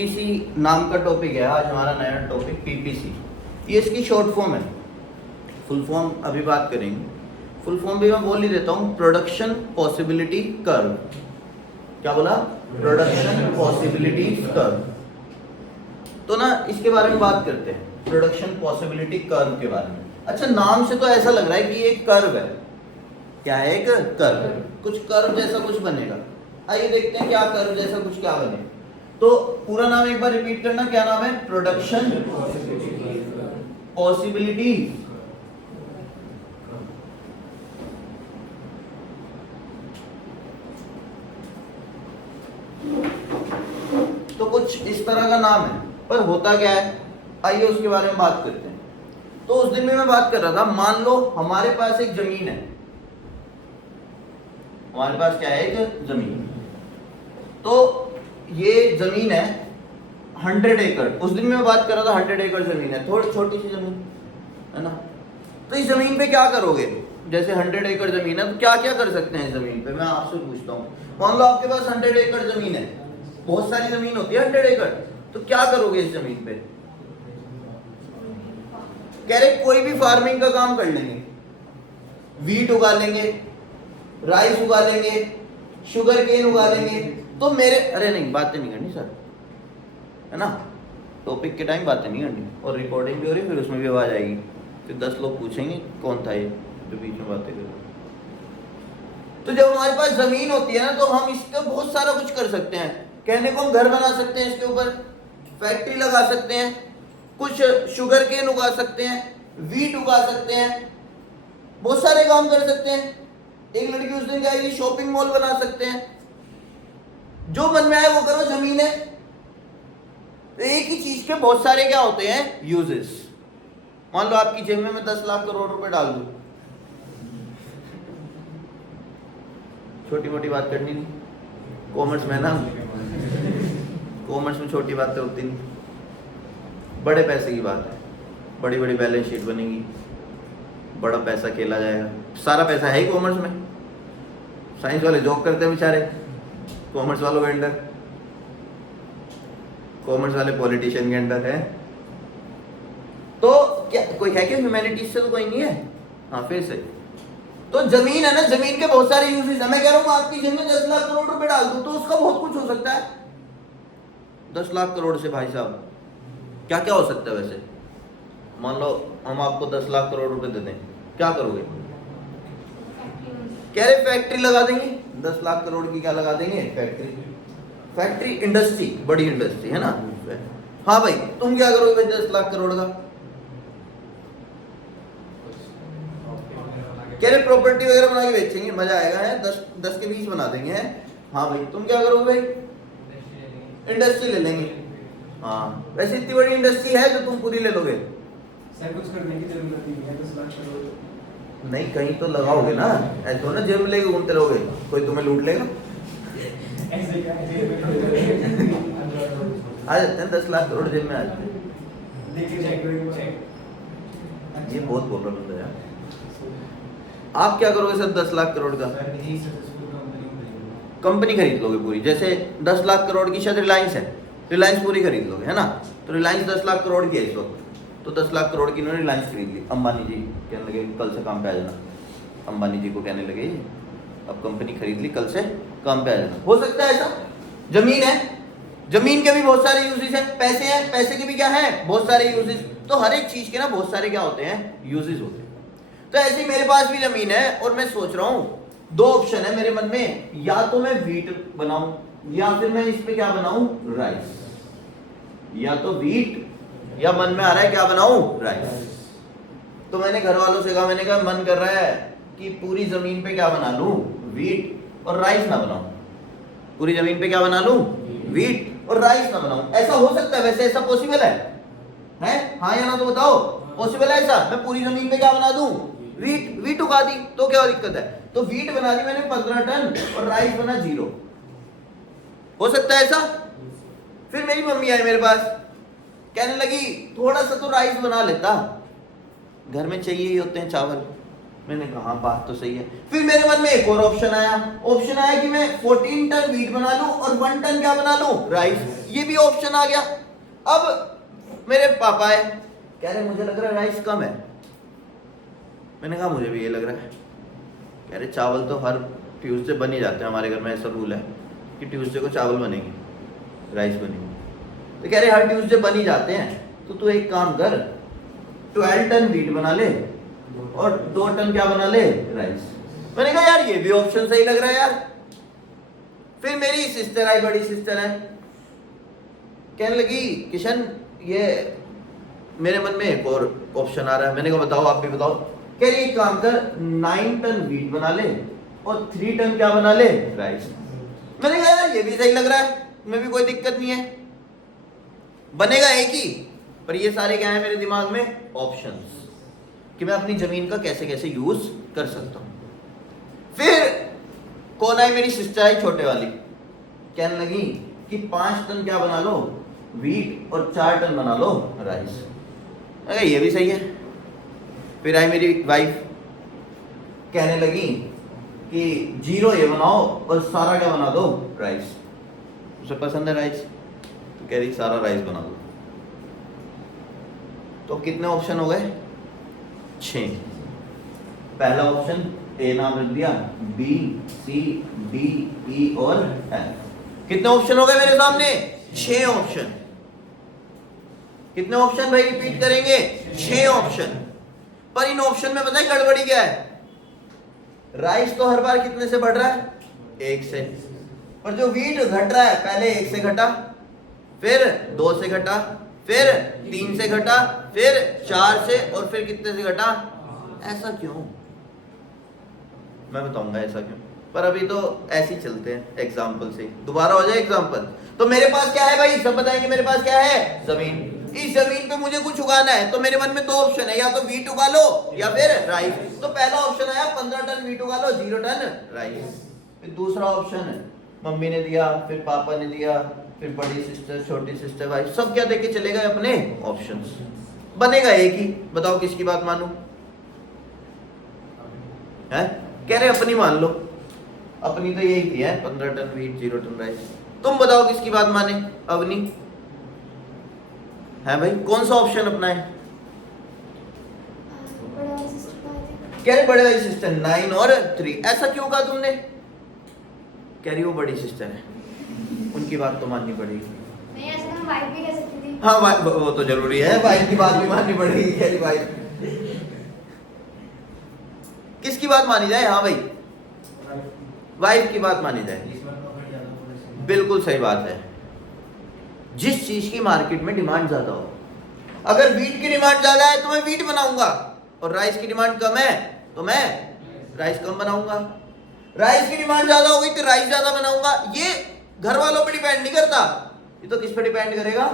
PPC नाम का topic है आज हमारा नया टॉपिक पीपीसी। ये इसकी शॉर्ट फॉर्म है, फुल फॉर्म अभी बात करेंगे। फुल फॉर्म भी मैं बोल ही देता हूँ, प्रोडक्शन पॉसिबिलिटी कर्व। क्या बोला? Production possibility curve. तो ना इसके बारे में बात करते हैं, प्रोडक्शन पॉसिबिलिटी कर्व के बारे में। अच्छा, नाम से तो ऐसा लग रहा है कि ये एक कर्व है। क्या है? एक कर्व, कुछ कर्व जैसा कुछ बनेगा। आइए देखते हैं क्या कर्व जैसा कुछ क्या बने। तो पूरा नाम एक बार रिपीट करना, क्या नाम है? प्रोडक्शन पॉसिबिलिटी तो कुछ इस तरह का नाम है, पर होता क्या है आइए उसके बारे में बात करते हैं। तो उस दिन भी मैं बात कर रहा था, मान लो हमारे पास एक जमीन है। हमारे पास क्या है? एक जमीन। तो ये जमीन है 100 एकड़। उस दिन मैं बात कर रहा था 100 एकड़ जमीन है, थोड़ी छोटी सी जमीन है ना। तो इस जमीन पे क्या करोगे? जैसे 100 एकड़ जमीन है तो क्या क्या कर सकते हैं इस जमीन पे? मैं आपसे पूछता हूँ, मान लो आपके पास 100 एकड़ जमीन है, बहुत सारी जमीन होती है 100 एकड़, तो क्या करोगे इस जमीन पे? कह रहे कोई भी फार्मिंग का काम कर लेंगे, वीट उगा लेंगे, राइस उगा लेंगे, शुगर केन उगा लेंगे। तो मेरे अरे नहीं, बातें नहीं करनी सर, है ना। टॉपिक के टाइम बातें नहीं करनी, और रिकॉर्डिंग भी हो रही है, फिर उसमें भी आवाज आएगी, फिर 10 लोग पूछेंगे कौन था ये जो बीच में बातें कर रहे। तो जब हमारे पास जमीन होती है ना, तो हम इसका बहुत सारा कुछ कर सकते हैं। कहने को हम घर बना सकते हैं, इसके ऊपर फैक्ट्री लगा सकते हैं, कुछ शुगर केन उगा सकते हैं, वीट उगा सकते हैं, बहुत सारे काम कर सकते हैं। एक लड़की उस दिन जाएगी, शॉपिंग मॉल बना सकते हैं, जो मन में आए वो करो, जमीन है। तो एक ही चीज के बहुत सारे क्या होते हैं? यूजेस। मान लो आपकी जेब में मैं 10 लाख करोड़ रुपए डाल दूं, छोटी मोटी बात करनी नहीं, कॉमर्स में ना, कॉमर्स में छोटी बातें होती नहीं, बड़े पैसे की बात है। बड़ी बड़ी बैलेंस शीट बनेगी, बड़ा पैसा खेला जाएगा। सारा पैसा है ही कॉमर्स में। साइंस वाले जॉब करते हैं बेचारे, कॉमर्स वालों के अंडर, कॉमर्स वाले पॉलिटिशियन के अंडर है। तो क्या कोई है? क्या ह्यूमैनिटीज से तो कोई नहीं है। हाँ, फिर से तो जमीन है ना, जमीन के बहुत सारे यूजेस है। मैं कह रहा हूँ आपकी जेब में 10 लाख करोड़ रुपए डाल दूं तो उसका बहुत कुछ हो सकता है। 10 लाख करोड़ से भाई साहब क्या क्या हो सकता है वैसे? मान लो हम आपको 10 लाख करोड़ रुपए दे दें, क्या करोगे? कह रहे फैक्ट्री लगा देंगे। 10 लाख करोड़ की क्या लगा देंगे? फैक्ट्री। फैक्ट्री, इंडस्ट्री, बड़ी इंडस्ट्री है ना। हाँ भाई, तुम क्या करोगे 10 लाख करोड़ का? कह रहे प्रॉपर्टी वगैरह बना के बेचेंगे, मजा आएगा है, 10 के 20 बना देंगे है। हाँ भाई, तुम क्या करोगे भाई? इंडस्ट्री ले लेंगे। हाँ, वैसे इतनी बड़ी इंडस्ट्री है जो तुम पूरी ले लोगे? सर कुछ करने की जरूरत नहीं है, 10 लाख करोड़ नहीं, कहीं तो लगाओगे ना, ऐसे तो ना जेब में लेके घूमते रहोगे, कोई तुम्हें लूट लेगा। ऐसे क्या है? आ जाते हैं 10 लाख करोड़ जेब में आ जाते हैं। देखिए चेक ये बहुत बोल रहा बंदा यार। आप क्या करोगे सर 10 लाख करोड़ का? कंपनी खरीद लोगे पूरी। जैसे 10 लाख करोड़ की शायद रिलायंस है, रिलायंस पूरी खरीद लोगे, है ना। तो रिलायंस 10 लाख करोड़ की है इस वक्त, तो 10 लाख करोड़ की इन्होंने रिलायंस खरीद ली। अंबानी जी कहने लगे कल से काम पे आ जाना, अंबानी जी को कहने लगे अब कंपनी खरीद ली, कल से काम पे आ जाना। हो सकता है ऐसा। जमीन है, जमीन के भी बहुत सारे यूजेस हैं। पैसे हैं, पैसे के भी क्या है? बहुत सारे यूजेस। तो हर एक चीज के ना बहुत सारे क्या होते हैं? यूजेस होते हैं। तो ऐसे ही मेरे पास भी जमीन है और मैं सोच रहा हूँ, दो ऑप्शन है मेरे मन में, या तो मैं वीट बनाऊं या फिर मैं इस पे क्या बनाऊं? राइस। या तो वीट, या मन में आ रहा है क्या बनाऊं? राइस। तो मैंने घर वालों से कहा, मैंने कहा मन कर रहा है कि पूरी जमीन पे क्या बना लूं? वीट और राइस ना बनाऊं। पूरी जमीन पे क्या बना लूं? वीट और राइस ना बनाऊं। ऐसा हो सकता है? वैसे ऐसा पॉसिबल है? हाँ या ना तो बताओ, पॉसिबल है ऐसा? मैं पूरी जमीन पे क्या बना दूं? वीट उगा दी, तो क्या दिक्कत है? तो वीट बना दी मैंने 15 टन और राइस बना 0। हो सकता है ऐसा? फिर मेरी मम्मी आई मेरे पास, कहने लगी थोड़ा सा तो राइस बना लेता, घर में चाहिए ही होते हैं चावल, मैंने कहा हाँ, बात तो सही है। फिर मेरे मन में एक और ऑप्शन आया कि मैं 14 टन वीट बना लूं और 1 टन क्या बना लूं, राइस। ये भी ऑप्शन आ गया। अब मेरे पापा है, कह रहे मुझे लग रहा है राइस कम है। मैंने कहा मुझे भी ये लग रहा है। कह रहे चावल तो हर ट्यूसडे बन ही जाते हैं, हमारे घर में ऐसा रूल है कि ट्यूसडे को चावल बनेंगे, राइस बनेंगे। तो कह रहे हर ट्यूसडे बन ही जाते हैं, तो तू एक काम कर, 12 टन वीट बना ले और 2 टन क्या बना ले, राइस। मैंने कहा यार ये भी ऑप्शन सही लग रहा है यार। फिर मेरी सिस्टर आई, बड़ी सिस्टर है, कहने लगी किशन ये मेरे मन में एक और ऑप्शन आ रहा है। मैंने कहा बताओ, आप भी बताओ। कह रही एक काम कर, 9 टन वीट बना ले और 3 टन क्या बना ले, राइस। मैंने कहा यार ये भी सही लग रहा है, इसमें भी कोई दिक्कत नहीं है, बनेगा एक ही। पर ये सारे क्या है मेरे दिमाग में, ऑप्शंस, कि मैं अपनी जमीन का कैसे कैसे यूज कर सकता हूं। फिर कौन आई, मेरी सिस्टर आई छोटे वाली, कहने लगी कि 5 टन क्या बना लो, वीट और 4 टन बना लो, राइस। अरे ये भी सही है। फिर आई मेरी वाइफ, कहने लगी कि 0 ये बनाओ और सारा क्या बना दो, राइस। उसे पसंद है राइस, तो कह रही सारा राइस बना दो। तो कितने ऑप्शन हो गए, 6। पहला ऑप्शन ए नाम रख दिया, बी, सी, डी, ई और एफ। कितने ऑप्शन हो गए मेरे सामने, 6 ऑप्शन। कितने ऑप्शन भाई, रिपीट करेंगे, 6 ऑप्शन। पर इन ऑप्शन में बताए गड़बड़ी क्या है, राइस तो हर बार कितने से बढ़ रहा है, 1 से। पर जो वीट घट रहा है, पहले 1 से घटा, फिर 2 से घटा, फिर 3 से घटा, फिर 4 से, और फिर कितने से घटा। ऐसा क्यों, मैं बताऊंगा ऐसा क्यों। पर अभी तो ऐसे ही चलते हैं, एग्जाम्पल से। दोबारा हो जाए एग्जाम्पल। तो मेरे पास क्या है भाई, सब बताएंगे। मेरे पास क्या है, जमीन। इस जमीन पे मुझे कुछ उगाना है, तो मेरे मन में 2 ऑप्शन है, या तो वीट उगा लो या फिर राइस। तो पहला ऑप्शन आया 15 टन वीट उगा लो, 0 टन राइस। फिर दूसरा ऑप्शन है, मम्मी ने दिया, फिर पापा ने दिया, फिर बड़ी सिस्टर, छोटी सिस्टर, भाई सब क्या देके चले गए अपने ऑप्शंस। बनेगा एक ही, बताओ किसकी बात मानूं है। कह रहे अपनी मान लो, अपनी तो यही है 15 टन वीट 0 टन राइस। तुम बताओ किसकी बात माने, अवनी है भाई, कौन सा ऑप्शन अपना है। कह रहे बड़े वाली सिस्टर 9 और 3। ऐसा क्यों कहा तुमने, कह रही वो बड़ी सिस्टर है, उनकी बात तो माननी पड़ेगी। नहीं ऐसा मैं वाइफ भी कह सकती थी। हाँ वो तो जरूरी है, वाइफ की बात भी माननी पड़ेगी। कह रही वाइफ, किसकी बात मानी जाए, हाँ भाई वाइफ की बात मानी जाए। बिल्कुल सही बात है। जिस चीज की मार्केट में डिमांड ज्यादा हो, अगर वीट की डिमांड ज्यादा है तो मैं वीट बनाऊंगा, और राइस की डिमांड कम है तो मैं राइस कम बनाऊंगा। राइस की डिमांड ज्यादा हो गई तो राइस ज्यादा बनाऊंगा। ये घर वालों पे डिपेंड नहीं करता, ये तो किस पे डिपेंड करेगा,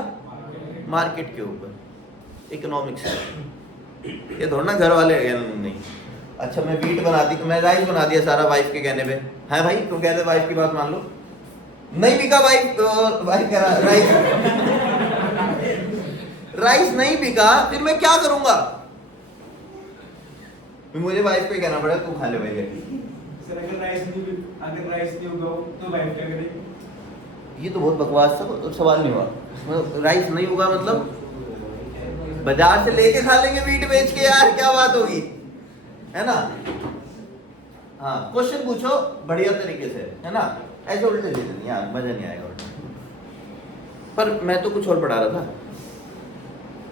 मार्केट के ऊपर, इकोनॉमिक्स। ये थोड़ा ना घर वाले नहीं, अच्छा मैं वीट बना दी, मैं राइस बना दिया सारा वाइफ के कहने पे, है भाई तुम कहते वाइफ की बात मान लो। नहीं बिका वाइफ कह रहा राइस राइस नहीं बिका, फिर मैं क्या करूंगा, मुझे वाइफ को कहना पड़ा तू खा ले भाई। सर अगर राइस नहीं उगा तो वाइफ क्या करेगी। ये तो बहुत बकवास था, सवाल नहीं हुआ। राइस नहीं उगा मतलब बाजार से लेके खा लेंगे वीट बेच के, यार क्या बात होगी, है ना। हाँ क्वेश्चन पूछो बढ़िया तरीके से, है ना, ऐसे उल्टे सीधे नहीं यार, मजा नहीं आएगा उल्टे। पर मैं तो कुछ और पढ़ा रहा था,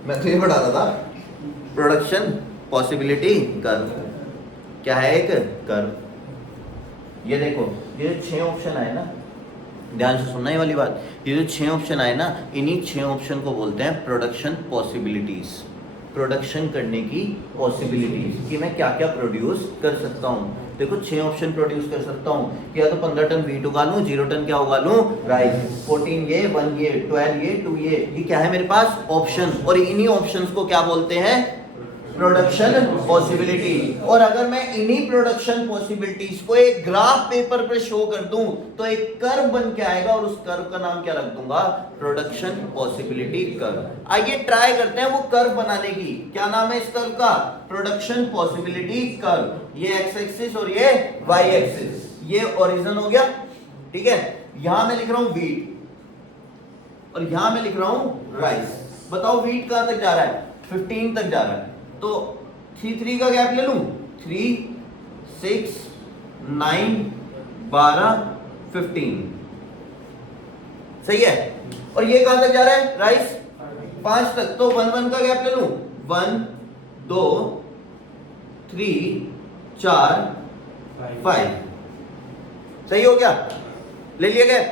मैं तो ये पढ़ा रहा था प्रोडक्शन पॉसिबिलिटी कर्व। क्या है एक कर्व। ये देखो ये जो 6 ऑप्शन आए ना, ध्यान से सुनना ये वाली बात, ये जो 6 ऑप्शन आए ना, इन्हीं 6 ऑप्शन को बोलते हैं प्रोडक्शन पॉसिबिलिटीज। प्रोडक्शन करने की पॉसिबिलिटीज, कि मैं क्या क्या प्रोड्यूस कर सकता हूँ। देखो 6 ऑप्शन प्रोड्यूस कर सकता हूँ, या तो 15 टन वीट उगा लूँ, 0 टन क्या उगा लूँ, राइस, 14 ये, 1 ये, 12 ये, 2 ये क्या है मेरे पास ऑप्शन। और इन्हीं ऑप्शंस को क्या बोलते हैं, प्रोडक्शन पॉसिबिलिटी। और अगर मैं इन्हीं प्रोडक्शन पॉसिबिलिटीज को एक ग्राफ पेपर पे शो कर दूं तो एक कर्व बन के आएगा और उस कर्व का नाम क्या रख दूंगा, प्रोडक्शन पॉसिबिलिटी कर्व। आइए ट्राई करते हैं वो कर्व बनाने की। क्या नाम है इस कर्व का, प्रोडक्शन पॉसिबिलिटी कर्व। ये एक्स एक्सिस और ये वाई एक्सिस, ये ओरिजिन हो गया, ठीक है। यहां मैं लिख रहा हूं व्हीट और यहां मैं लिख रहा हूं राइस। बताओ व्हीट कहां तक जा रहा है, 15 तक जा रहा है, तो 3 का गैप ले लूं, 3 6 9 12 15, सही है। और ये कहां तक जा रहा है, राइस 5 तक, तो 1 का गैप ले लूं, 1 2 3 4 5, सही हो गया, ले लिया गया।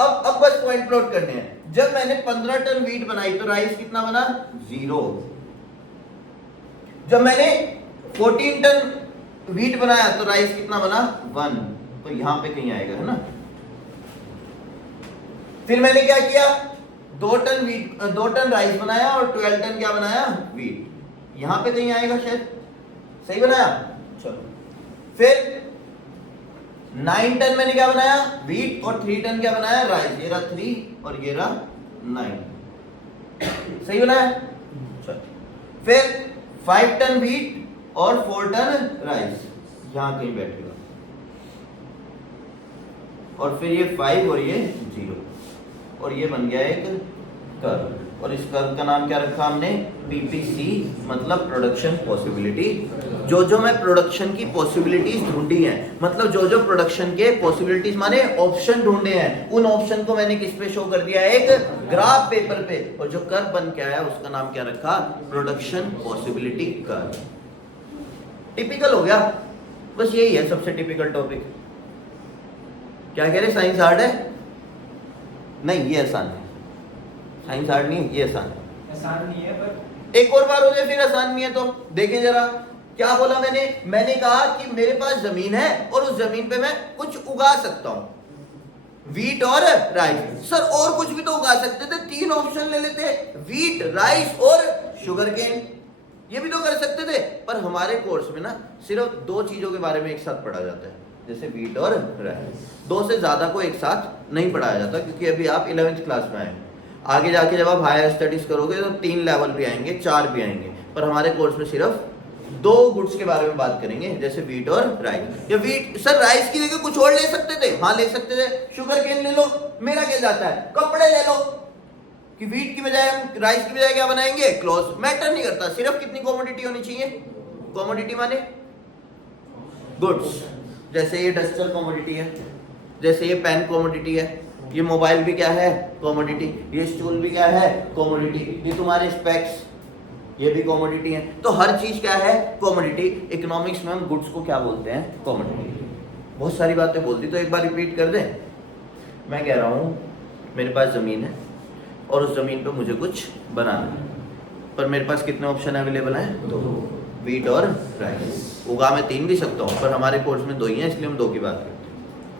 अब बस पॉइंट प्लॉट करने हैं। जब मैंने 15 टन व्हीट बनाई तो राइस कितना बना, 0। जब मैंने 14 टन व्हीट बनाया तो राइस कितना बना, 1। तो यहां पे कहीं आएगा, है ना। फिर मैंने क्या किया, 2 टन राइस बनाया और 12 टन क्या बनाया, व्हीट। यहां पे कहीं आएगा शायद, सही बनाया, चलो। फिर 9 टन मैंने क्या बनाया, व्हीट, और 3 टन क्या बनाया, राइस। ये रहा 3 और ये रहा 9, सही बनाया, चलो। फिर 5 टन व्हीट और 4 टन राइस, यहां कहीं बैठेगा। और फिर ये 5 और ये 0, और ये बन गया एक कर्व। और इस कर्व का नाम क्या रखा हमने, पीपीसी, मतलब प्रोडक्शन पॉसिबिलिटी। जो मैं प्रोडक्शन की पॉसिबिलिटीज ढूंढी हैं, मतलब जो प्रोडक्शन के पॉसिबिलिटीज माने ऑप्शन ढूंढे हैं, उन ऑप्शन को मैंने किस पे शो कर दिया, एक ग्राफ पेपर पे। और जो कर्व बन के आया उसका नाम क्या रखा, प्रोडक्शन पॉसिबिलिटी कर्व। टिपिकल हो गया, बस यही है सबसे टिपिकल टॉपिक। क्या कह रहे, साइंस हार्ड है? नहीं, ये आसान है। साइंस हार्ड नहीं, ये आसान है। आसान नहीं है, पर एक और बार हो जाए फिर आसान नहीं है तो देखें जरा क्या बोला मैंने कहा कि मेरे पास जमीन है और उस जमीन पे मैं कुछ उगा सकता हूं, व्हीट और राइस। सर और कुछ भी तो उगा सकते थे, 3 ऑप्शन ले लेते, व्हीट, राइस और शुगर केन, ये भी तो कर सकते थे। पर हमारे कोर्स में ना सिर्फ 2 चीजों के बारे में एक साथ पढ़ा जाता है, जैसे व्हीट और राइस। 2 से ज्यादा को एक साथ नहीं पढ़ाया जाता, क्योंकि अभी आप 11th क्लास में आए। आगे जाके जब आप हायर स्टडीज करोगे तो 3 लेवल भी आएंगे, 4 भी आएंगे। पर हमारे कोर्स में सिर्फ 2 गुड्स के बारे में बात करेंगे, जैसे व्हीट और राइस। या व्हीट, सर राइस की जगह कुछ और ले सकते थे, हाँ ले सकते थे, शुगर केन ले लो, मेरा क्या जाता है, कपड़े ले लो। कि व्हीट की बजाय हम राइस की बजाय क्या बनाएंगे, क्लॉथ। मैटर नहीं करता, सिर्फ कितनी कमोडिटी होनी चाहिए, कमोडिटी माने गुड्स। जैसे ये डस्टर कमोडिटी है, जैसे ये पेन कमोडिटी है, ये मोबाइल भी क्या है, कमोडिटी, ये स्टूल भी क्या है, कमोडिटी, ये तुम्हारे स्पेक्स, ये भी कमोडिटी है। तो हर चीज क्या है, कमोडिटी। इकोनॉमिक्स में हम गुड्स को क्या बोलते हैं, कमोडिटी। बहुत सारी बातें बोल दी, तो एक बार रिपीट कर दें। मैं कह रहा हूँ मेरे पास जमीन है और उस जमीन पे मुझे कुछ बनाना है, पर मेरे पास कितने ऑप्शन अवेलेबल हैं, 2, व्हीट और राइस। उगा मैं 3 भी सकता हूँ, पर हमारे कोर्स में 2 ही हैं, इसलिए हम 2 की बात करते हैं।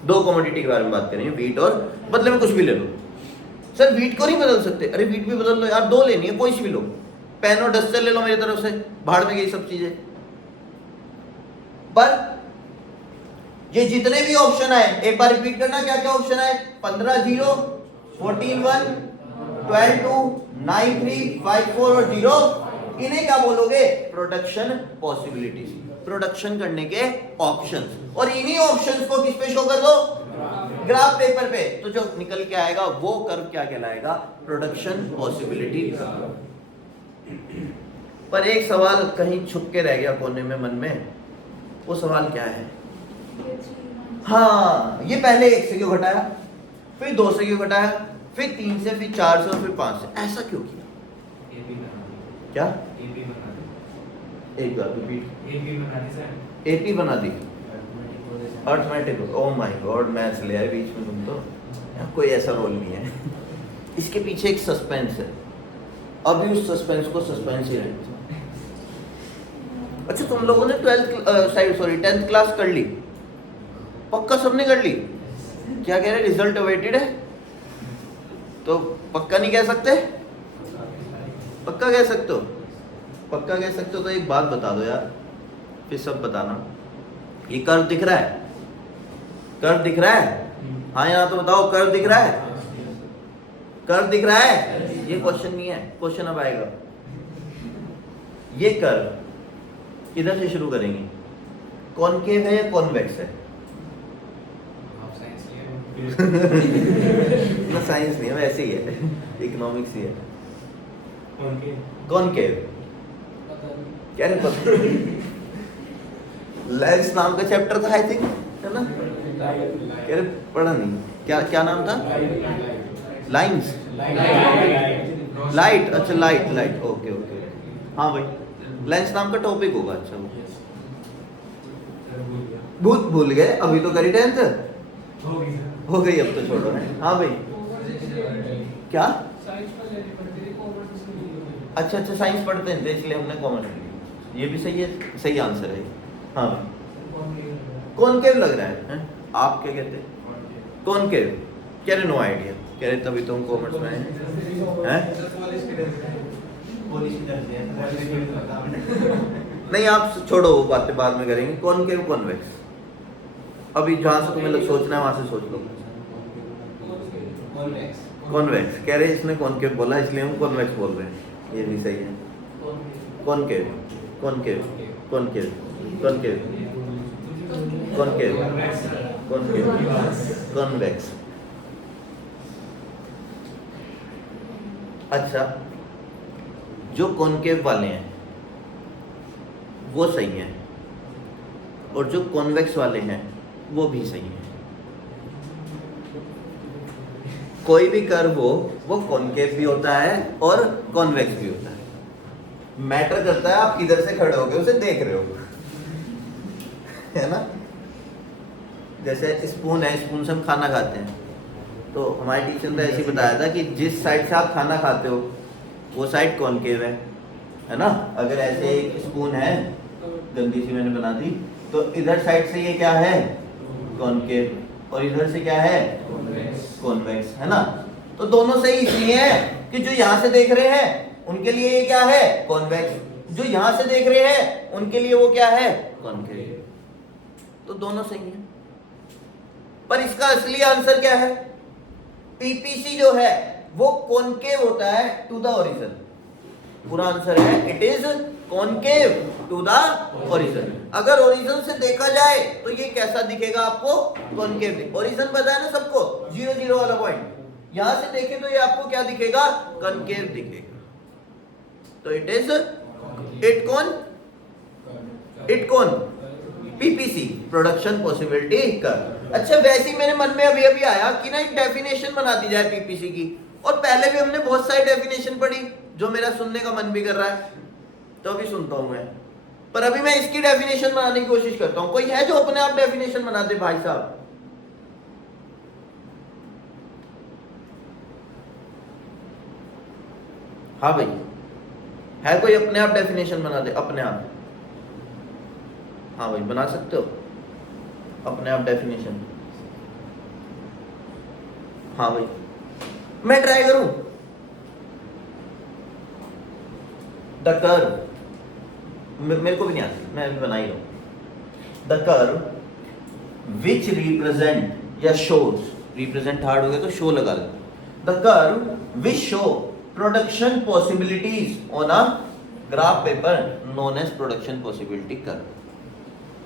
2 कमोडिटी के बारे में बात करेंगे, व्हीट और, बदले में कुछ भी ले लो। सर व्हीट को नहीं बदल सकते, अरे व्हीट भी बदल लो यार, 2 लेनी है, कोई सी भी लो। पेन और डस्टर ले लो मेरी तरफ से, भाड़ में गई सब चीजें। पर ये जितने भी ऑप्शन आए, एक बार रिपीट करना, क्या क्या ऑप्शन आए, 15 0, 14 1, 12 2, 9 3, 5 4 और 0, इन्हें क्या बोलोगे, प्रोडक्शन पॉसिबिलिटीज, प्रोडक्शन करने के ऑप्शंस। और इन्हीं ऑप्शंस को किस पे शो कर दो, ग्राफ पेपर पे। तो जो निकल के आएगा वो कर्व क्या कहलाएगा, प्रोडक्शन पॉसिबिलिटी कर्व। पर एक सवाल कहीं छुप के रह गया कोने में मन में, वो सवाल क्या है, हाँ ये पहले 1 से क्यों घटाया, फिर 2 से क्यों घटाया, फिर 3 से, फिर 4 से और फिर 5 से, ऐसा क्यों किया, क्या एक बार रिपीट, एपी बना दी, arithmetic, oh my God, maths ले आए बीच में तुम तो, कोई ऐसा रोल नहीं है। इसके पीछे एक सस्पेंस है, अभी उस सस्पेंस को सस्पेंस ही रहने। अच्छा तुम लोगों ने 10th क्लास कर ली, पक्का सबने कर ली, क्या कह रहे, रिजल्ट अवेटेड है, तो पक्का नहीं कह सकते, पक्का कह सकते हो, पक्का कह सकते हो तो एक बात बता दो यार, फिर सब बताना। ये कर्व दिख रहा है? कर्व दिख रहा है? हाँ यहाँ तो बताओ, कर्व दिख रहा है? कर्व दिख रहा है? ये क्वेश्चन नहीं है, क्वेश्चन अब आएगा। ये कर्व इधर से शुरू करेंगे, कॉनकेव है या कॉन्वेक्स है? आप साइंस लिए ना साइंस नहीं है, वैसे ही है, इकोनॉमिक्स ही है। कॉनकेव कॉनकेव क्या नहीं पता? लेंस नाम का चैप्टर था आई थिंक, है ना? कह रहे पढ़ा नहीं, क्या क्या नाम था? लाइंस, लाइट, अच्छा लाइट, लाइट, ओके ओके, हाँ भाई लेंस नाम का टॉपिक होगा। अच्छा भूत भूल गए, अभी तो करी 10th हो गई, अब तो छोड़ो है। हाँ भाई क्या? अच्छा अच्छा साइंस पढ़ते हैं इसलिए हमने कॉमर्स ली, ये भी सही है, सही आंसर है। हाँ भाई कॉनकेव लग रहा है, हैं? आप क्या कहते हैं? कॉनकेव कह रहे नो आइडिया, कह रहे तभी तुम कॉमर्स में हैं? नहीं आप छोड़ो वो बातें बाद में करेंगे। कॉनकेव कॉन्वेक्स, अभी जहाँ से तुम्हें सोचना है वहां से सोच लो। कॉन्वेक्स कह रहे इसने कॉनकेव बोला इसलिए हम कॉन्वेक्स बोल रहे हैं, ये भी सही है। Concave concave concave concave concave concave convex. अच्छा जो कॉनकेव वाले हैं वो सही हैं, और जो कॉन्वेक्स वाले हैं वो भी सही हैं। कोई भी कर्व हो वो कॉनकेव भी होता है और कॉन्वेक्स भी होता है। मैटर करता है आप किधर से खड़े होके उसे देख रहे हो, है ना? जैसे स्पून है, स्पून से हम खाना खाते हैं, तो हमारे टीचर ने ऐसे बताया था कि जिस साइड से आप खाना खाते हो वो साइड कॉनकेव है ना? अगर ऐसे एक स्पून है, गंदी सी मैंने बना दी, तो इधर साइड से ये क्या है? कॉनकेव, और इधर से क्या है? कॉन्वेक्स, है ना? तो दोनों सही इसलिए है कि जो यहाँ से देख रहे हैं उनके लिए ये क्या है? कॉन्वेक्स, जो यहाँ से देख रहे हैं उनके लिए वो क्या है? कॉनकेव। तो दोनों सही है, पर इसका असली आंसर क्या है? पीपीसी जो है वो कॉनकेव होता है टू द ओरिजिन। पूरा आंसर है it is concave to the origin. अगर ओरिजिन से देखा जाए तो ये कैसा दिखेगा आपको? कॉनकेव। ओरिजिन पता है ना सबको, 0 0 वाला पॉइंट, यहां से देखें तो ये आपको क्या दिखेगा? कॉनकेव दिखेगा। तो इट इज इट कौन पीपीसी, प्रोडक्शन पॉसिबिलिटी कर्व। अच्छा वैसे ही मेरे मन में अभी अभी आया कि ना एक डेफिनेशन बना दी जाए पीपीसी की, और पहले भी हमने बहुत सारी डेफिनेशन पढ़ी जो मेरा सुनने का मन भी कर रहा है, तो अभी सुनता हूं मैं, पर अभी मैं इसकी डेफिनेशन बनाने की कोशिश करता हूं। कोई है जो अपने आप डेफिनेशन बना दे भाई साहब? हाँ भाई है कोई अपने आप डेफिनेशन बना दे? अपने आप, हाँ भाई बना सकते हो अपने आप डेफिनेशन? हाँ भाई मैं ट्राई करूं। द कर्व, मेरे को भी नहीं आती, मैं अभी बना ही रहा हूं। द कर्व विच रिप्रेजेंट या शोज, रिप्रेजेंट हार्ड हो गया तो शो लगा लो। The curve which show production possibilities on a graph paper known as production possibility curve.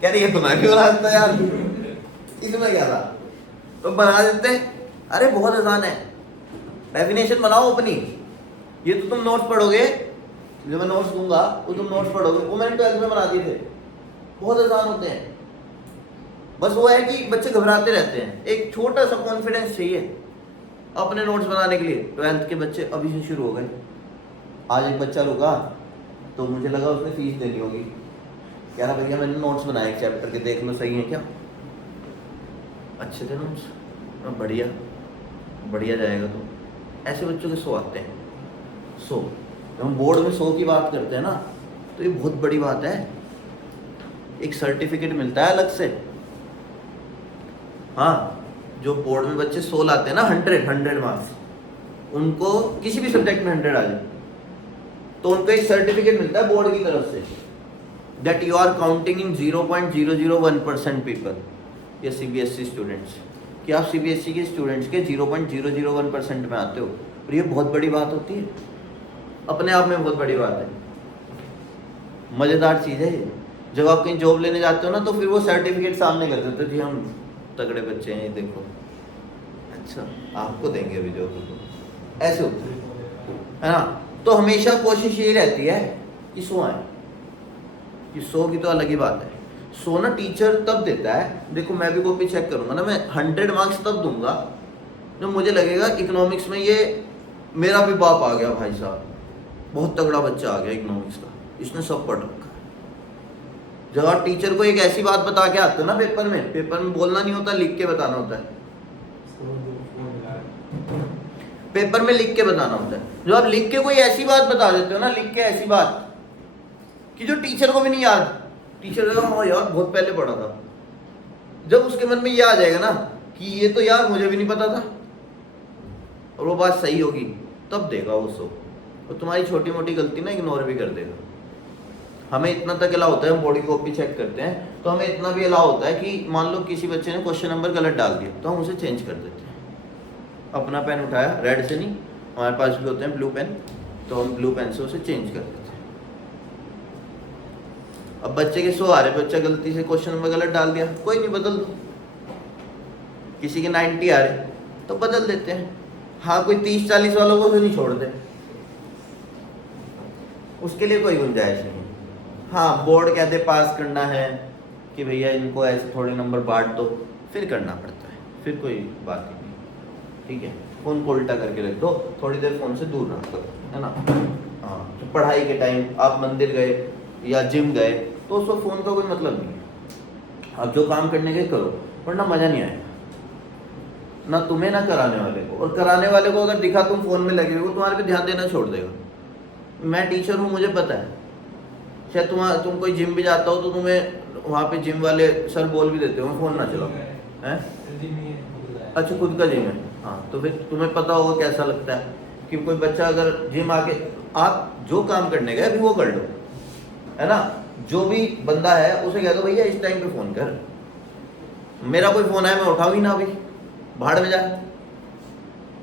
क्या ये तुम्हें भी बना देता यार, इसमें क्या था? तो बना देते। अरे बहुत आसान है, डेफिनेशन बनाओ अपनी। ये तो तुम नोट्स पढ़ोगे, जो मैं नोट्स दूंगा वो तुम नोट्स पढ़ोगे, वो मैंने 12th में बना दिए थे। बहुत आसान होते हैं, बस वो है कि बच्चे घबराते रहते हैं। एक छोटा सा कॉन्फिडेंस चाहिए अपने नोट्स बनाने के लिए। 12th के बच्चे अभी से शुरू हो गए। आज एक बच्चा रुका तो मुझे लगा उसने फीस देनी होगी, कह रहा भैया मैंने नोट्स बनाए एक चैप्टर के, देख लो सही है क्या? अच्छे थे नोट्स? बढ़िया बढ़िया जाएगा। तो ऐसे बच्चों के 100 आते हैं। 100 जब हम बोर्ड में 100 की बात करते हैं ना, तो ये बहुत बड़ी बात है। एक सर्टिफिकेट मिलता है अलग से। हाँ जो बोर्ड में बच्चे 100 लाते हैं ना, 100 मार्क्स, उनको किसी भी सब्जेक्ट में 100 आ जाए, तो उनको एक सर्टिफिकेट मिलता है बोर्ड की तरफ से that you are counting in 0.001% people, ये सीबीएसई स्टूडेंट्स, कि आप सीबीएसई के स्टूडेंट्स के 0.001% में आते हो। और ये बहुत बड़ी बात होती है, अपने आप में बहुत बड़ी बात है, मज़ेदार चीज़ है ये। जब आप कहीं जॉब लेने जाते हो ना, तो फिर वो सर्टिफिकेट सामने कर देते हो, जी हम तगड़े बच्चे हैं, ये देखो, अच्छा आपको देंगे अभी जॉब, ऐसे होता है ना। तो हमेशा कोशिश यही रहती है कि 100 आए, कि 100 की तो अलग ही बात है। 100 ना टीचर तब देता है, देखो मैं भी कॉपी चेक करूंगा ना, मैं 100 मार्क्स तब दूंगा जब मुझे लगेगा इकोनॉमिक्स में ये मेरा भी बाप आ गया, भाई साहब बहुत तगड़ा बच्चा आ गया इकोनॉमिक्स का, इसने सब पढ़ रखा है। जब आप टीचर को एक ऐसी बात बता के आते हो ना पेपर में बोलना नहीं होता, लिख के बताना होता है, पेपर में लिख के बताना होता है। जब आप लिख के कोई ऐसी बात बता देते हो ना, लिख के ऐसी बात कि जो टीचर को भी नहीं याद, टीचर कहेगा हाँ यार बहुत पहले पढ़ा था, जब उसके मन में ये आ जाएगा ना कि ये तो यार मुझे भी नहीं पता था, और वो बात सही होगी, तब देगा वो 100। और तुम्हारी छोटी मोटी गलती ना इग्नोर भी कर देगा। हमें इतना तक अलाउ होता है, हम बॉडी कॉपी चेक करते हैं तो हमें इतना भी अलाउ होता है कि मान लो किसी बच्चे ने क्वेश्चन नंबर गलत डाल दिया, तो हम उसे चेंज कर देते हैं। अपना पेन उठाया, रेड से नहीं, हमारे पास भी होते हैं ब्लू पेन, तो हम ब्लू पेन से उसे चेंज कर देते हैं। अब बच्चे के 100 आ रहे, बच्चा गलती से क्वेश्चन नंबर गलत डाल दिया, कोई नहीं, बदल दो। किसी के 90 आ रहे तो बदल देते हैं। हाँ, कोई 30-40 वालों को तो नहीं छोड़ते, उसके लिए कोई गुंजाइश नहीं। हाँ, बोर्ड कहते पास करना है कि भैया इनको ऐसे थोड़े नंबर बांट दो, फिर करना पड़ता है, फिर कोई बात नहीं, ठीक है। फ़ोन को उल्टा करके रख दो, थोड़ी देर फ़ोन से दूर रख दो, है ना। हाँ, तो पढ़ाई के टाइम आप मंदिर गए या जिम गए तो उसको फ़ोन का कोई मतलब नहीं है, आप जो काम करने के करो, वरना मज़ा नहीं आएगा ना तुम्हें ना कराने वाले को। और कराने वाले को अगर दिखा तुम फ़ोन में लगे हो, तुम्हारे पे ध्यान देना छोड़ देगा। मैं टीचर हूँ, मुझे पता है, शायद तुम कोई जिम भी जाता हो तो तुम्हें वहाँ पे जिम वाले सर बोल भी देते हो फ़ोन ना चलाओ, हैं? अच्छा, खुद का जिम है, हाँ, तो फिर तुम्हें पता होगा कैसा लगता है कि कोई बच्चा अगर जिम आके, आप जो काम करने गए अभी वो कर लो, है ना। जो भी बंदा है उसे कह दो भैया इस टाइम पे फ़ोन कर, मेरा कोई फ़ोन आया मैं उठाऊँ ही ना, अभी भाड़ में जा,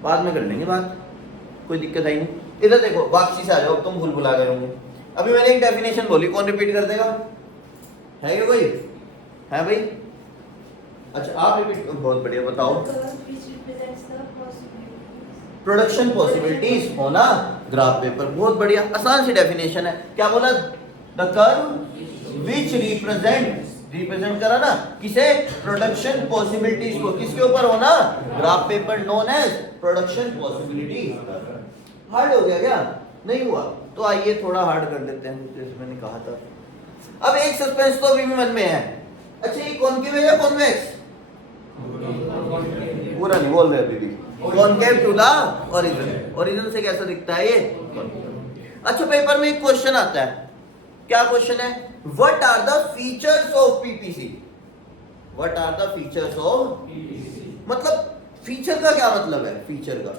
बाद में कर लेंगे बात, कोई दिक्कत है नहीं। इधर देखो, वापसी से आ जाओ, तुम भूल भुला गए होंगे। अभी मैंने एक डेफिनेशन बोली, कौन रिपीट कर देगा? है क्या कोई? है भाई? अच्छा आप रिपीट, बहुत बढ़िया, बताओ। प्रोडक्शन पॉसिबिलिटीज होना ग्राफ पेपर, बहुत बढ़िया, आसान सी डेफिनेशन है। क्या बोला? द कर्व विच रिप्रेजेंट करा ना किसे? प्रोडक्शन पॉसिबिलिटीज को, किसके ऊपर होना? Graph paper known as production possibilities. Hard हो गया क्या? नहीं हुआ तो आइए थोड़ा हार्ड कर देते हैं, जैसे मैंने कहा था। अब एक सस्पेंस तो अभी भी मन में है, अच्छा ये कॉनकेव है या कॉन्वेक्स? पूरा नहीं बोल रहे अभी भी। Concave to the origin, origin से कैसा दिखता है ये? अच्छा, पेपर में एक क्वेश्चन आता है, क्या क्वेश्चन है? What are the features of PPC? What are the features of PPC? मतलब फीचर का क्या मतलब है? फीचर का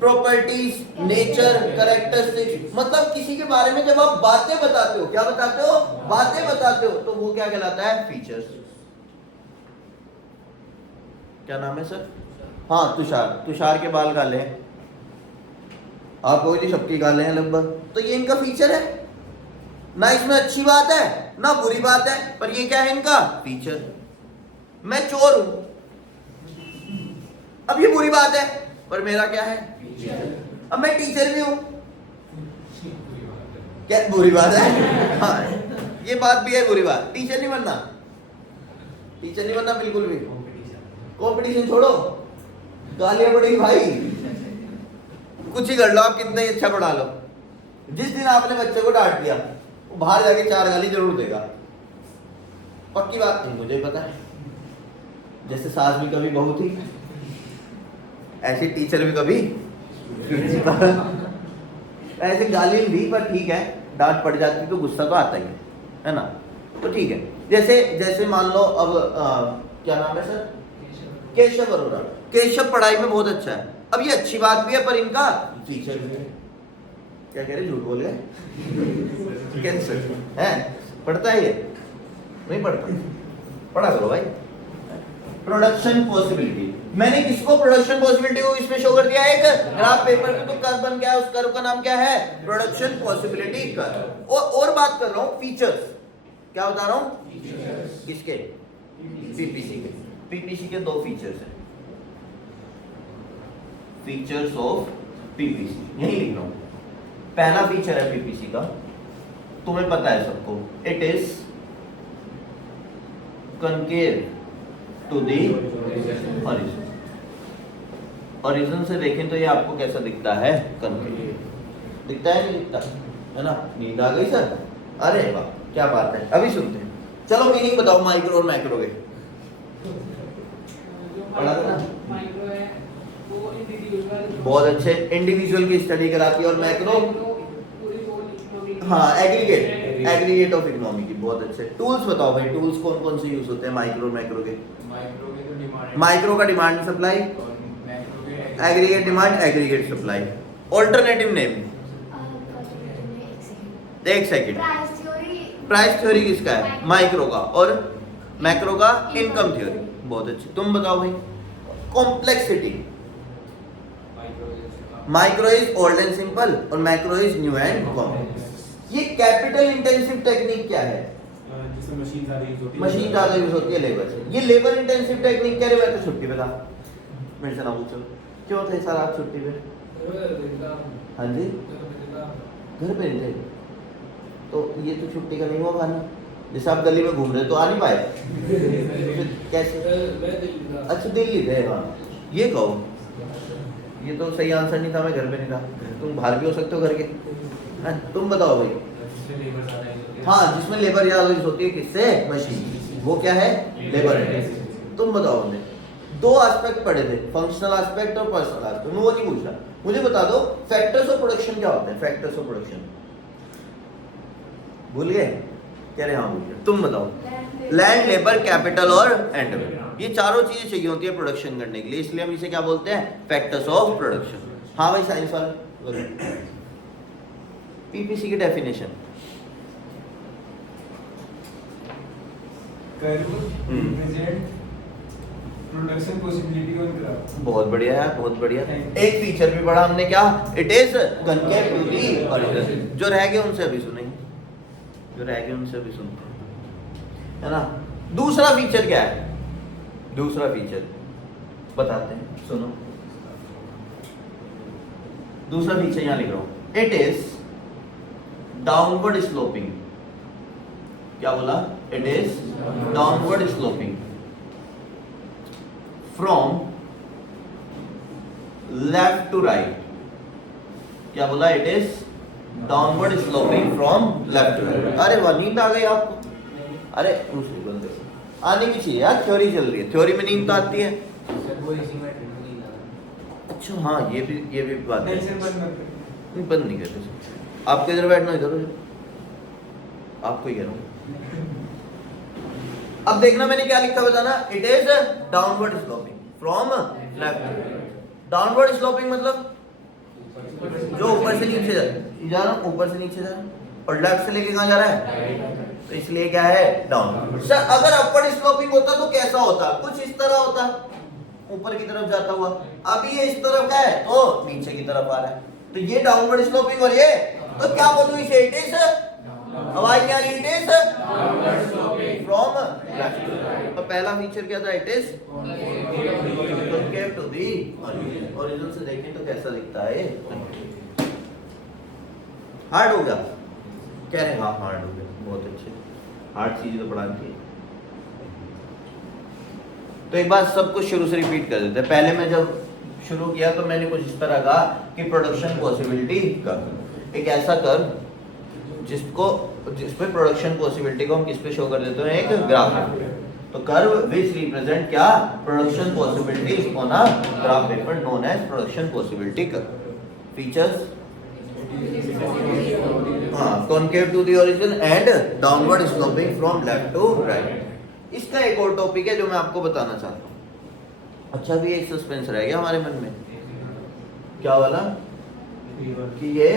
प्रॉपर्टीज, नेचर, कैरेक्टरिस्टिक्स, मतलब किसी के बारे में जब आप बातें बताते हो, क्या बताते हो? बातें बताते हो, तो वो क्या कहलाता है? फीचर्स। क्या नाम है सर? हाँ, तुषार। तुषार के बाल काले हैं, आपको भी सबके काले हैं लगभग, तो ये इनका फीचर है ना। इसमें अच्छी बात है ना बुरी बात है, पर ये क्या है? इनका फीचर। मैं चोर हूं, अब ये बुरी बात है, पर मेरा क्या है? अब मैं टीचर भी हूं, क्या बुरी बात है? हाँ, ये बात भी है बुरी बात। टीचर नहीं बनना, टीचर नहीं बनना बिल्कुल भी। कंपटीशन छोड़ो, गालियां पड़ेगी भाई, कुछ ही कर लो आप, कितना ही अच्छा पढ़ा लो, जिस दिन आपने बच्चे को डांट दिया वो बाहर जाके 4 गाली जरूर देगा, पक्की बात। नहीं, मुझे पता है, जैसे सास भी कभी बहू थी, ऐसे टीचर भी कभी ऐसे गाली दी, पर ठीक है, डांट पड़ जाती तो गुस्सा तो आता ही है ना। तो ठीक है, जैसे मान लो अब क्या नाम है सर? केशव अरोड़ा। केशव पढ़ाई में बहुत अच्छा है, अब ये अच्छी बात भी है पर इनका फीचर भी है। क्या कह रहे, झूठ बोल गए? कैंसर है, पढ़ता है ये? नहीं पढ़ता, पढ़ा करो भाई। प्रोडक्शन पॉसिबिलिटी, मैंने किसको प्रोडक्शन पॉसिबिलिटी को इसमें शो कर दिया है, एक ग्राफ पेपर में। तो कर्व बन गया, उस कर्व का नाम क्या है, प्रोडक्शन पॉसिबिलिटी कर्व। और बात कर रहा हूं फीचर्स, क्या बता रहा हूं, किसके, पीपीसी के। पीपीसी के दो फीचर्स हैं, फीचर्स ऑफ पीपीसी, यही लिख रहा हूं। पहला फीचर है पीपीसी का, तुम्हें पता है सबको, it is concave to the origin. Origin से देखें तो ये आपको कैसा दिखता है, कनकेव दिखता है, नहीं दिखता है ना? नींद आ गई सर? अरे वाह, क्या बात है। अभी सुनते हैं, चलो मीनिंग बताओ माइक्रो और मैक्रो के। पढ़ा था ना? माइक्रो है वो इंडिविजुअल, बहुत अच्छे, इंडिविजुअल की स्टडी कराती है। और मैक्रो, पूरी होल इकोनॉमी, हाँ एग्रीगेट ऑफ इकोनॉमी की। बहुत अच्छे। टूल्स बताओ भाई, टूल्स कौन कौन से यूज होते हैं माइक्रो और मैक्रो के? माइक्रो के तो डिमांड, माइक्रो का डिमांड सप्लाई, और मैक्रो के aggregate demand, aggregate supply. Alternative name, एक सेकंड। प्राइस थ्योरी किसका है, माइक्रो का, और मैक्रो का इनकम थ्योरी। बहुत अच्छे। तुम बताओ भाई, complexity, micro is old and simple और macro is new and complex. ये कैपिटल इंटेंसिव टेक्निक क्या है, जिसमें मशीन ज्यादा यूज होती है, मशीन ज्यादा यूज होती है लेबर से। ये लेबर इंटेंसिव टेक्निक कह रहे, मैं तो छुट्टी पे था, मेरे से ना पूछो क्यों थे सर आप छुट्टी पे? हाँ जी, घर पे नहीं थे, तो ये तो छुट्टी का नहीं हुआ खाना। जैसे आप गली में घूम रहे तो आ नहीं पाए, फिर कैसे? अच्छा दिल्ली थे, हाँ। ये कहो, ये तो सही आंसर नहीं था, मैं घर पे नहीं था। तुम बाहर भी हो सकते हो घर के। हाँ, तुम बताओ भाई। हाँ, जिसमें लेबर ज्यादा यूज होती है, किससे, मशीन। वो क्या है, लेबर इंटेंसिव। तुम बताओ, हमने दो एस्पेक्ट पढ़े थे, फंक्शनल एस्पेक्ट और पर्सनल एस्पेक्ट। मैं वो नहीं पूछ रहा, मुझे बता दो फैक्टर्स ऑफ प्रोडक्शन क्या होते हैं। फैक्टर्स ऑफ प्रोडक्शन भूल गए? कह रहे हाँ भूल गए। तुम बताओ। लैंड, लेबर, कैपिटल और एंड। ये चारों चीजें चाहिए होती है प्रोडक्शन करने के लिए, इसलिए हम इसे क्या बोलते हैं, फैक्टर्स ऑफ प्रोडक्शन। हाँ भाई साइंस वाले, पीपीसी की definition. Curve represent production possibility on graph. बहुत बढ़िया है, बहुत बढ़िया। एक फीचर भी पढ़ा हमने, क्या, it is concave to the origin. जो रह गए उनसे अभी सुनेंगे, जो रह गए उनसे अभी सुनते हैं, है ना? दूसरा फीचर क्या है, दूसरा फीचर बताते हैं, सुनो। दूसरा फीचर यहां लिख रहा हूं, इट इज डाउनवर्ड स्लोपिंग। क्या बोला, it is downward sloping from left to right. क्या बोला, it is downward sloping from left to right. अरे वाह, नींद आ गई आपको? अरे आने की चाहिए यार, थ्योरी चल रही है, थ्योरी में नींद तो आती है। अच्छा हाँ, ये भी बात है। टेंशन बंद मत कर। नहीं, बंद नहीं करते। आपको इधर बैठना, इधर आपको ही कह रहा हूँ। अब देखना मैंने क्या लिखा, बताना। It is downward sloping from left. Downward sloping मतलब जो ऊपर से नीचे जा रहा हूँ, ऊपर से नीचे जा रहा हूँ, और लेफ्ट से लेके कहाँ जा रहा है, तो इसलिए क्या है, डाउन। सर अगर अपवर्ड स्लोपिंग होता तो कैसा होता, कुछ इस तरह होता, ऊपर की तरफ जाता हुआ। अभी ये इस तरफ का है तो नीचे की तरफ आ रहा है, तो ये डाउनवर्ड स्लोपिंग। और ये तो क्या बोलूं इसे, इट इज, आवाज नहीं आ रही, इट इज फ्रॉम लेफ्ट। तो पहला फीचर क्या था, it is concave to the origin. Origin से देखें तो कैसा दिखता है। हार्ड हो गया, कह रहे हाँ हार्ड हो गया, बहुत अच्छे। हार्ड चीजें तो पढ़ानी है। तो एक बार सब कुछ शुरू से रिपीट कर देते हैं। पहले मैं जब शुरू किया तो मैंने कुछ इस तरह कहा कि प्रोडक्शन पॉसिबिलिटी कर्व, एक ऐसा कर्व जिसपे प्रोडक्शन पॉसिबिलिटी को हम किस पे शो कर देते हैं, एक ग्राफ पे। तो कर्व विच रिप्रेजेंट क्या, production possibilities on a graph paper known as production possibility curve. Features, हाँ, concave to the origin and downward sloping from left to right. इसका एक और टॉपिक है जो मैं आपको बताना चाहता हूँ। अच्छा भी एक सस्पेंस रह गया हमारे मन में, क्या वाला, कि ये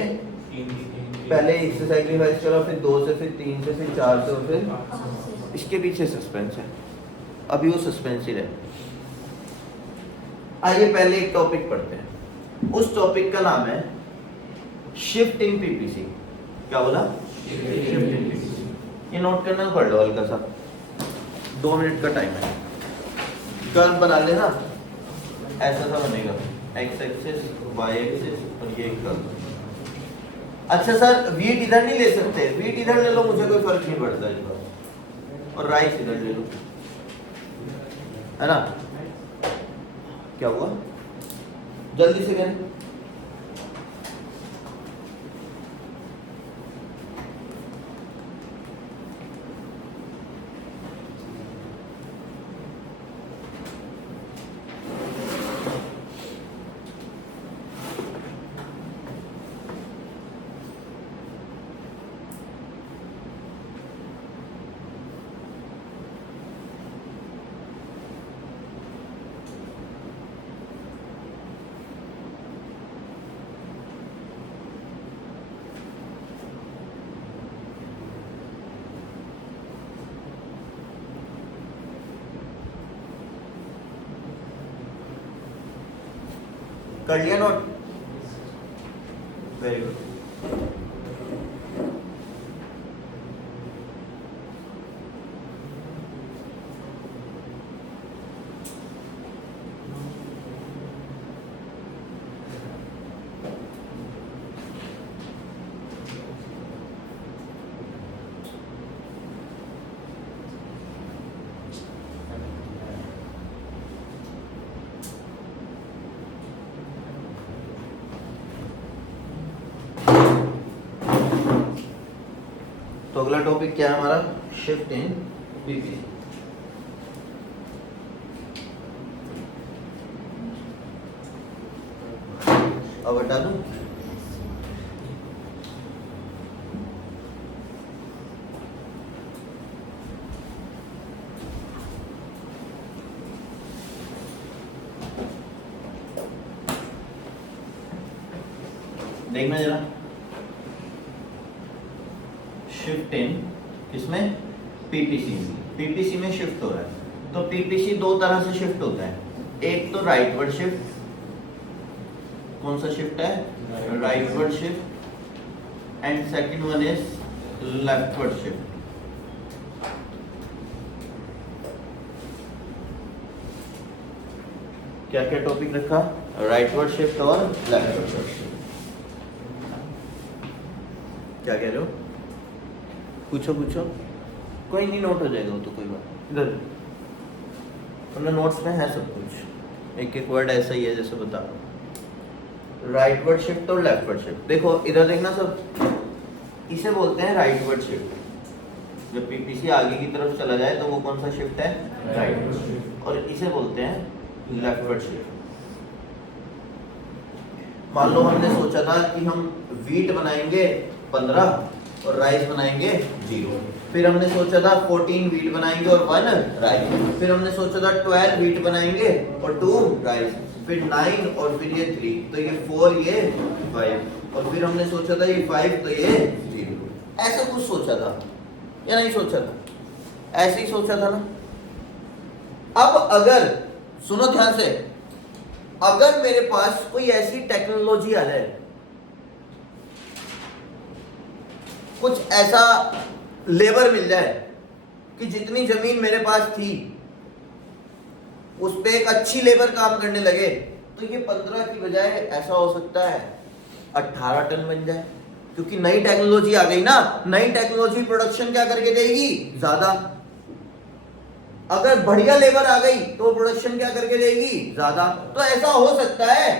पहले 1 से सैक्रिफाइस करा, फिर 2 से, फिर 3 से, फिर 4 से, और फिर इसके पीछे सस्पेंस है। अभी वो सस्पेंस ही रहे। आइए पहले एक टॉपिक पढ़ते हैं। उस टॉपिक का नाम है शिफ्ट इन पीपीसी। क्या बोला? Shift in PPC. ये नोट करना, पढ़ लो हल्का सा, 2 मिनट का टाइम है। कर्व बना लेना, ऐसा सा बनेगा, एक्स एक्सिस, वाई एक्सिस, और ये कर्व। अच्छा सर, वीट इधर नहीं ले सकते? वीट इधर ले लो, मुझे कोई फर्क नहीं पड़ता इस बार, और राइस इधर ले लो, है ना? क्या हुआ? जल्दी से करें। कर लिया नोट? Very good. तो अगला टॉपिक क्या है हमारा? Shift in PPC. अब हटा दूं? देखना जरा, शिफ्ट इन किसमें? पीपीसी में। पीपीसी में शिफ्ट हो रहा है। तो पीपीसी 2 तरह से शिफ्ट होता है। एक तो राइटवर्ड शिफ्ट। कौन सा शिफ्ट है? Rightward shift. And second one is leftward shift. क्या क्या टॉपिक रखा? राइटवर्ड शिफ्ट और लेफ्टवर्ड शिफ्ट। क्या कह रहे हो? पूछो पूछो, कोई नहीं, नोट हो जाएगा वो तो, कोई बात। इधर हमने नोट्स में है सब कुछ, एक एक वर्ड ऐसा ही है जैसे बता रहा। राइटवर्ड शिफ्ट और लेफ्टवर्ड शिफ्ट। देखो इधर देखना सब, इसे बोलते हैं राइटवर्ड शिफ्ट। जब पीपीसी आगे की तरफ चला जाए तो वो कौन सा शिफ्ट है? Rightward shift. और इसे बोलते हैं लेफ्टवर्ड शिफ्ट। मान लो हमने सोचा था कि हम वीट बनाएंगे 15 और राइस बनाएंगे 0। फिर हमने सोचा था 14 वीट बनाएंगे और 1 राइस। फिर हमने सोचा था 12 वीट बनाएंगे और 2 राइस। फिर 9 और फिर ये 3, तो ये 4, ये 5, और फिर हमने सोचा था ये 5, तो ये 0। ऐसा कुछ सोचा था या नहीं सोचा था? ऐसे ही सोचा था ना। अब अगर सुनो ध्यान से, अगर मेरे पास कोई ऐसी टेक्नोलॉजी आ जाए, कुछ ऐसा लेबर मिल जाए कि जितनी जमीन मेरे पास थी उस पे एक अच्छी लेबर काम करने लगे, तो ये 15 की बजाय ऐसा हो सकता है 18 टन बन जाए, क्योंकि नई टेक्नोलॉजी आ गई ना। नई टेक्नोलॉजी प्रोडक्शन क्या करके देगी? ज्यादा। अगर बढ़िया लेबर आ गई तो प्रोडक्शन क्या करके देगी? ज्यादा। तो ऐसा हो सकता है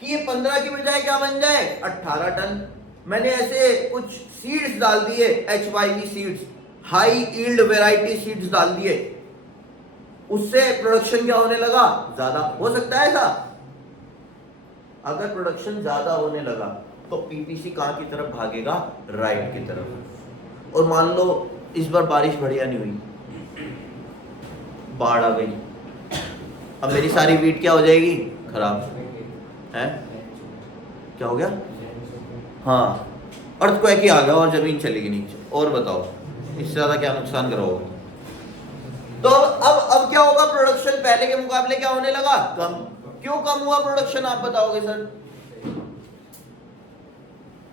कि ये 15 की बजाय क्या बन जाए? 18 टन। मैंने ऐसे कुछ सीड्स डाल दिए, HYV seeds, high yield variety seeds डाल दिए, उससे प्रोडक्शन क्या होने लगा? ज्यादा। हो सकता है ऐसा? अगर प्रोडक्शन ज्यादा होने लगा तो पीपीसी कहां की तरफ भागेगा? राइट की तरफ। और मान लो इस बार बारिश बढ़िया नहीं हुई, बाढ़ आ गई, अब मेरी सारी वीट क्या हो जाएगी? खराब है। क्या हो गया? हाँ, अर्थक्वेक ही आ गया और जमीन चलेगी नीचे, और बताओ इससे ज्यादा क्या नुकसान कराओगे? तो अब क्या होगा? प्रोडक्शन पहले के मुकाबले क्या होने लगा? कम। क्यों कम हुआ प्रोडक्शन, आप बताओगे सर?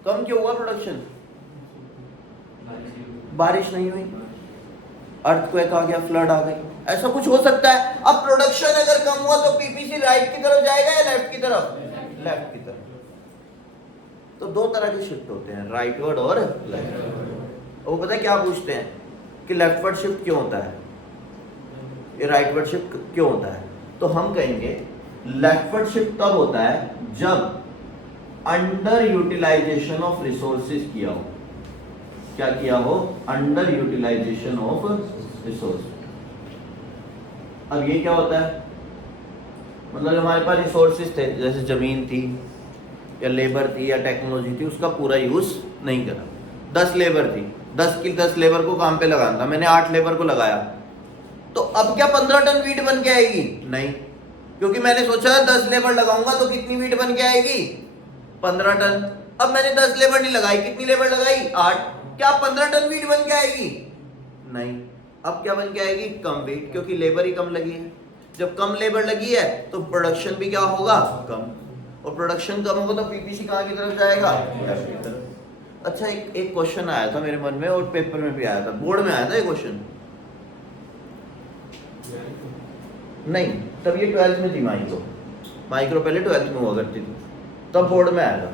कम क्यों हुआ प्रोडक्शन? बारिश नहीं हुई, अर्थक्वेक आ गया, फ्लड आ गई, ऐसा कुछ हो सकता है। अब प्रोडक्शन अगर कम हुआ तो पीपीसी राइट की तरफ जाएगा या लेफ्ट की तरफ? लेफ्ट की तरफ। तो दो तरह के शिफ्ट होते हैं, राइटवर्ड और लेफ्टवर्ड। वो पता है क्या पूछते हैं कि लेफ्टवर्ड शिफ्ट क्यों होता है, ये राइटवर्ड शिफ्ट क्यों होता है? तो हम कहेंगे लेफ्टवर्ड शिफ्ट तब होता है जब अंडर यूटिलाइजेशन ऑफ रिसोर्सेज किया हो। क्या किया हो? Under utilization of resource. अब ये क्या होता है? मतलब हमारे पास रिसोर्सेज थे, जैसे जमीन थी या लेबर थी या टेक्नोलॉजी थी, उसका पूरा यूज नहीं करा। 10 लेबर थी, 10 लेबर को काम पे लगाना था, मैंने 8 लेबर को लगाया, तो अब क्या 15 टन वीट बन के आएगी? नहीं, क्योंकि मैंने सोचा 10 लेबर लगाऊंगा तो कितनी वीट बन के आएगी? 15 टन। अब मैंने 10 लेबर नहीं लगाई, कितनी लेबर लगाई? 8। क्या 15 टन वीट बन के आएगी? नहीं। अब क्या बन के आएगी? कम वीट, क्योंकि लेबर ही कम लगी है। जब कम लेबर लगी है तो प्रोडक्शन भी क्या होगा? कम। और प्रोडक्शन कम होगा तो पीपीसी कहाँ की तरफ जाएगा? लेफ्ट की तरफ। अच्छा, एक क्वेश्चन आया था मेरे मन में और पेपर में भी आया था, बोर्ड में आया था ये क्वेश्चन। नहीं, तब ये 12th में थी माइक्रो पहले 12th में हुआ करती थी, तब बोर्ड में आया था।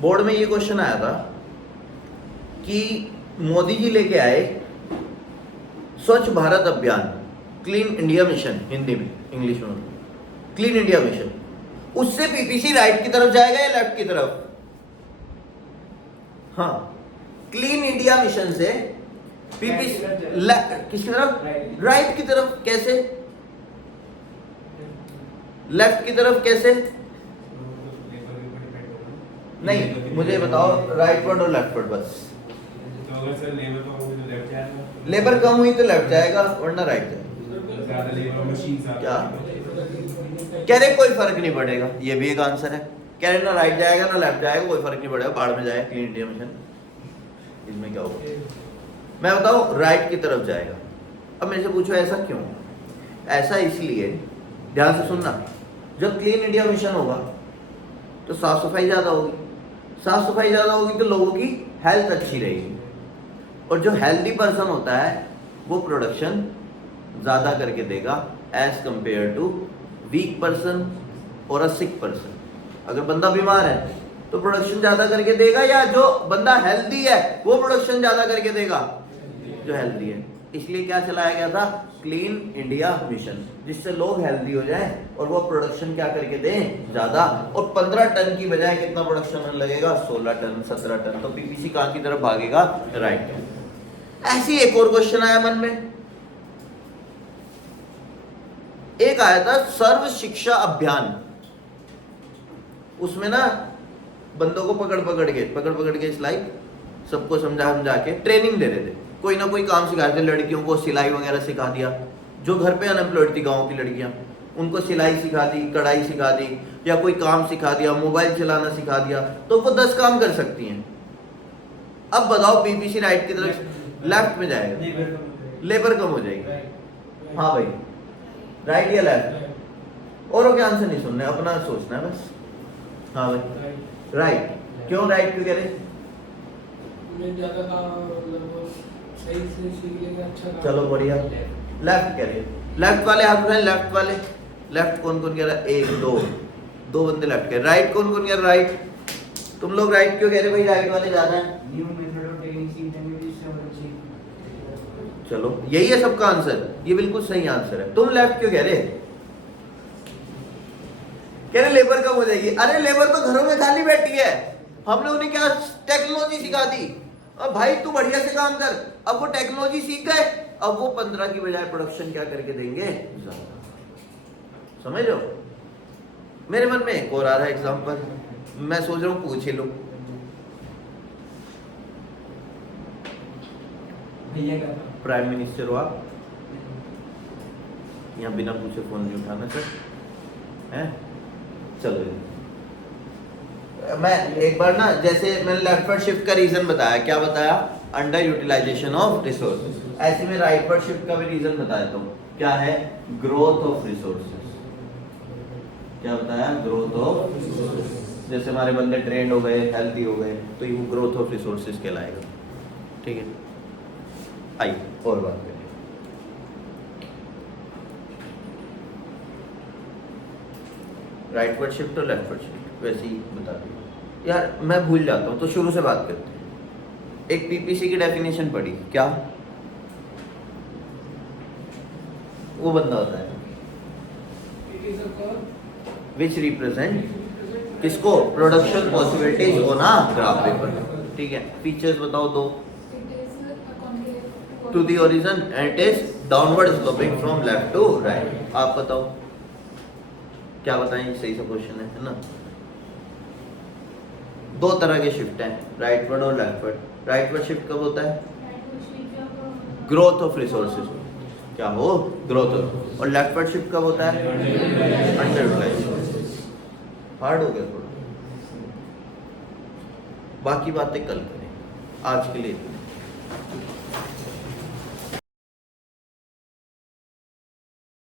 बोर्ड में ये क्वेश्चन आया था कि मोदी जी लेके आए स्वच्छ भारत अभियान, क्लीन इंडिया मिशन, हिंदी में, इंग्लिश में क्लीन इंडिया मिशन, उससे पीपीसी राइट की तरफ जाएगा या लेफ्ट की तरफ? हाँ, क्लीन इंडिया मिशन से पीपीसी किसकी तरफ? राइट की तरफ। कैसे? लेफ्ट की तरफ कैसे? नहीं, मुझे बताओ राइटवर्ड और लेफ्टवर्ड बस। तो अगर सर लेबर कम होगी तो लेफ्ट जाएगा, लेबर कम हुई तो लेफ्ट जाएगा, वरना राइट जाएगा। ज्यादा लेबर मशीन से क्या कह रहे? कोई फर्क नहीं पड़ेगा, ये भी एक आंसर है। कह रहे ना राइट जाएगा ना लेफ्ट जाएगा, कोई फर्क नहीं पड़ेगा, बाढ़ में जाएगा क्लीन इंडिया मिशन, इसमें क्या होगा? मैं बताऊं, राइट की तरफ जाएगा। अब मेरे से पूछो ऐसा क्यों? ऐसा इसलिए, ध्यान से सुनना, जब क्लीन इंडिया मिशन होगा तो साफ सफाई ज्यादा होगी, साफ सफाई ज्यादा होगी तो लोगों की हेल्थ अच्छी रहेगी, और जो हेल्दी पर्सन होता है वो प्रोडक्शन ज्यादा करके देगा as compared to weak person और अ सिक पर्सन। अगर बंदा बीमार है तो प्रोडक्शन ज्यादा करके देगा, या जो बंदा हेल्दी है वो प्रोडक्शन ज्यादा करके देगा? जो हेल्दी है। इसलिए क्या चलाया गया था? क्लीन इंडिया मिशन, जिससे लोग हेल्दी हो जाएं और वो प्रोडक्शन क्या करके दें? ज्यादा। और 15 टन की बजाय कितना प्रोडक्शन लगेगा? 16 टन, 17 टन। तो पीपीसी कहां की तरफ भागेगा? राइट। ऐसी एक और क्वेश्चन आया मन में, एक आया था सर्व शिक्षा अभियान, उसमें ना बंदों को पकड़ पकड़ के स्लाइड सबको समझा के ट्रेनिंग दे रहे थे, कोई ना कोई काम सिखा रहे थे। लड़कियों को सिलाई वगैरह सिखा दिया, जो घर पे अनएम्प्लॉयड थी गांव की लड़कियां, उनको सिलाई सिखा दी, कढ़ाई सिखा दी, या कोई काम सिखा दिया, मोबाइल चलाना सिखा दिया, तो वो 10 काम कर सकती हैं। अब बताओ पीपीसी राइट की तरफ लेफ्ट में जाएगा, लेबर कम हो जाएगी। हाँ भाई, राइट या लेफ्ट? और क्या आंसर नहीं सुनना है, अपना सोचना है बस। हाँ भाई, राइट। क्यों राइट क्यों कह रहे? ज्यादा काम सही से सीख लेंगे, अच्छा काम। चलो बढ़िया। लेफ्ट कह रहे, लेफ्ट वाले हाथ उठाएं, लेफ्ट वाले। लेफ्ट कौन कौन कह रहा है? 1 2 बंदे लेफ्ट कह रहे। राइट कौन कौन कह रहा है? राइट। तुम लोग राइट क्यों कह रहे भाई? राइट वाले ज्यादा है। न्यू मेथड ऑफ ट्रेनिंग सीखने जिससे हम अच्छी। चलो यही है सबका आंसर, ये बिल्कुल सही आंसर है। तुम लेफ्ट क्यों कह रहे? कह रहे लेबर कम हो जाएगी। अरे लेबर तो घरों में खाली बैठी है, हमने उन्हें क्या टेक्नोलॉजी सिखा दी। अब भाई तू बढ़िया से काम कर, अब वो टेक्नोलॉजी सीख गए, अब वो 15 की बजाय प्रोडक्शन क्या करके देंगे? समझ लो। मेरे मन में एक और आ रहा है एग्जांपल, मैं सोच रहा हूँ पूछ ही लो। प्राइम मिनिस्टर हो आप, यहाँ बिना पूछे फोन नहीं उठाना सर, हैं? चलो मैं एक बार ना, जैसे मैंने लेफ्टवर्ड शिफ्ट का रीजन बताया, क्या बताया? Under utilization of resources. ऐसे में राइटवर्ड शिफ्ट का भी रीजन बताया तो क्या है? Growth of resources. क्या बताया? Growth of resources. जैसे हमारे बंदे ट्रेंड हो गए, हेल्थी हो गए, तो ये ग्रोथ ऑफ रिसोर्सेज कहलाएगा। ठीक है, आइए और बात करें। राइटवर्ड शिफ्ट और लेफ्टवर्ड शिफ्ट वैसे ही बता दी यार, मैं भूल जाता हूँ, तो शुरू से बात करते हैं। एक पीपीसी की डेफिनेशन पढ़ी, क्या वो बंदा होता है It is a curve which represent किसको? Production possibilities on a graph paper. ठीक है, फीचर्स बताओ दो। It is a concave to the origin and it is downward sloping from left to right. आप बताओ क्या बताएं? सही सा क्वेश्चन है ना। दो तरह के शिफ्ट हैं, राइटवर्ड और लेफ्टवर्ड। राइटवर्ड शिफ्ट कब होता है? Growth of resources. क्या हो? Growth of. और लेफ्टवर्ड शिफ्ट कब होता है? Under utilisation. हार्ड हो गया थोड़ा, बाकी बातें कल करें, आज के लिए इतना।